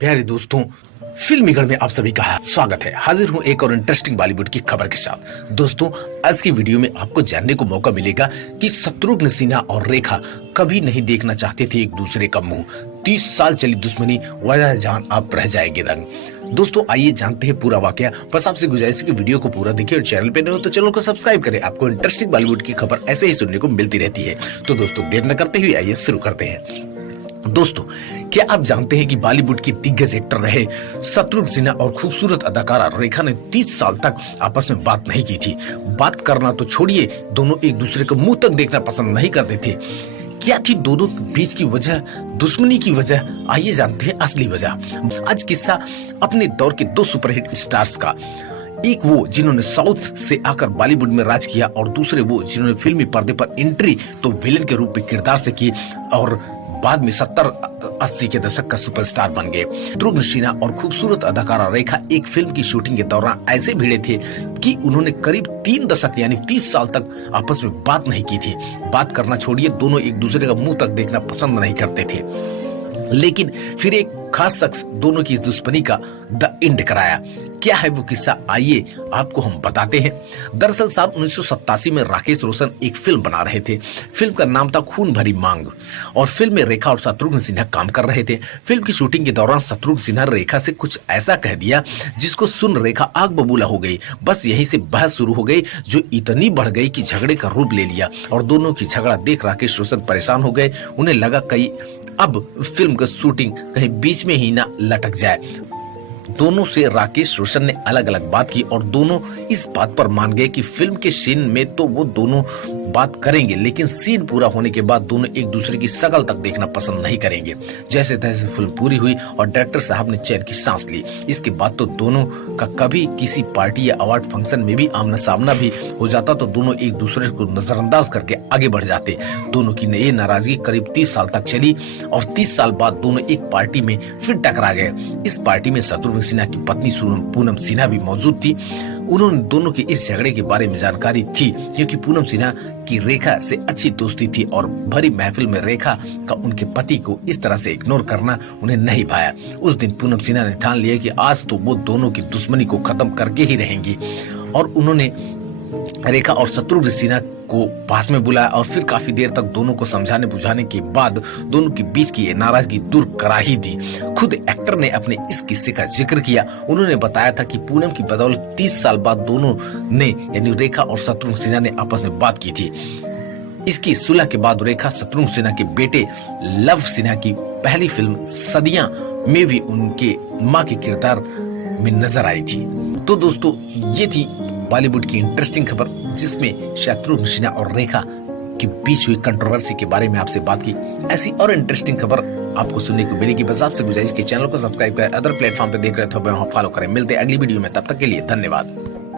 प्यारे दोस्तों, फिल्मी गढ़ में आप सभी का स्वागत है। हाजिर हूं एक और इंटरेस्टिंग बॉलीवुड की खबर के साथ। दोस्तों, आज की वीडियो में आपको जानने को मौका मिलेगा कि शत्रुघ्न सिन्हा और रेखा कभी नहीं देखना चाहते थे एक दूसरे का मुंह। 30 साल चली दुश्मनी वजह जान आप रह जाएंगे दंग। दोस्तों, आइए जानते हैं पूरा वाकया। बस आपसे गुजारिश है कि वीडियो को पूरा देखिए और चैनल पे नए हो तो चैनल को सब्सक्राइब करें। आपको इंटरेस्टिंग बॉलीवुड की खबर ऐसे ही सुनने को मिलती रहती है। तो दोस्तों, देर न करते हुए आइए शुरू करते हैं। दोस्तों, क्या आप जानते हैं कि बॉलीवुड के दिग्गज एक्टर रहे शत्रुघ्न सिन्हा और खूबसूरत अदाकारा रेखा ने 30 साल तक आपस में बात नहीं की थी। बात करना तो छोड़िए, दोनों एक दूसरे को मुंह तक देखना पसंद नहीं करते थे। क्या थी दोनों के बीच की वजह, दुश्मनी की वजह? आइए जानते हैं असली वजह। आज किस्सा अपने दौर के दो सुपरहिट स्टार्स का। एक वो जिन्होंने साउथ से आकर बॉलीवुड में राज किया और दूसरे वो जिन्होंने फिल्मी पर्दे पर एंट्री तो विलेन के रूप में किरदार से की और बाद में 70-80 के दशक का सुपरस्टार बन गए। शत्रुघ्न सिन्हा और खूबसूरत अदाकारा रेखा एक फिल्म की शूटिंग के दौरान ऐसे भिड़े थे कि उन्होंने करीब 3 दशक यानी 30 साल तक आपस में बात नहीं की थी। बात करना छोड़िए, दोनों एक दूसरे का मुंह तक देखना पसंद नहीं करते थे। लेकिन फिर एक खास शख्स दोनों की दुश्मनी का द एंड कराया। क्या है वो किस्सा, आइए आपको हम बताते हैं। दरअसल साल 1987 में राकेश रोशन एक फिल्म बना रहे थे। फिल्म का नाम था खून भरी मांग और फिल्म में रेखा और शत्रुघ्न सिन्हा काम कर रहे थे। फिल्म की शूटिंग के दौरान शत्रुघ्न सिन्हा रेखा से कुछ ऐसा कह दिया जिसको सुन रेखा आग बबूला हो गई। बस यहीं से बहस शुरू हो गई, जो इतनी बढ़ गई कि झगड़े का रूप ले लिया और दोनों की झगड़ा देख राकेश रोशन परेशान हो गए। उन्हें लगा कहीं अब फिल्म का शूटिंग कहीं बीच में ही ना लटक जाए। दोनों से राकेश रोशन ने अलग अलग बात की और दोनों इस बात पर मान गए कि फिल्म के सीन में तो वो दोनों बात करेंगे, लेकिन सीन पूरा होने के बाद दोनों एक दूसरे की शक्ल तक देखना पसंद नहीं करेंगे। जैसे तैसे फिल्म पूरी हुई और डायरेक्टर साहब ने चैन की सांस ली। इसके बाद तो दोनों का कभी किसी पार्टी या अवार्ड फंक्शन में भी आमना सामना भी हो जाता तो दोनों एक दूसरे को नजरअंदाज करके आगे बढ़ जाते। दोनों की ये नाराजगी करीब 30 साल तक चली और 30 साल बाद दोनों एक पार्टी में फिर टकरा गए। इस पार्टी में शत्रुघ्न सिन्हा की पत्नी पूनम सिन्हा भी मौजूद थी। उन्होंने दोनों के इस झगड़े के बारे में जानकारी थी क्योंकि पूनम सिन्हा की रेखा से अच्छी दोस्ती थी और भरी महफिल में रेखा का उनके पति को इस तरह से इग्नोर करना उन्हें नहीं भाया। उस दिन पूनम सिन्हा ने ठान लिया कि आज तो वो दोनों की दुश्मनी को खत्म करके ही रहेंगी और उन्होंने रेखा और शत्रुघ्न सिन्हा को पास में बुलाया और फिर काफी देर तक दोनों को समझाने बुझाने के बाद दोनों के बीच की नाराजगी दूर करा ही दी। खुद एक्टर ने अपने इस किस्से का जिक्र किया। उन्होंने बताया था कि पूनम की बदौलत 30 साल बाद दोनों ने यानी रेखा और शत्रुघ्न सिन्हा ने आपस में बात की थी। इसकी सुलह के बाद रेखा शत्रुघ्न सिन्हा के बेटे लव सिन्हा की पहली फिल्म सदियां में भी उनके मां के किरदार में नजर आई थी। तो दोस्तों, ये थी बॉलीवुड की इंटरेस्टिंग खबर जिसमें शत्रुघ्न सिन्हा और रेखा के बीच हुई कंट्रोवर्सी के बारे में आपसे बात की। ऐसी और इंटरेस्टिंग खबर आपको सुनने को मिलेगी। बस आपसे गुजारिश कि चैनल को सब्सक्राइब करें, अदर प्लेटफॉर्म पे देख रहे तो वहाँ फॉलो करें। मिलते हैं अगली वीडियो में, तब तक के लिए धन्यवाद।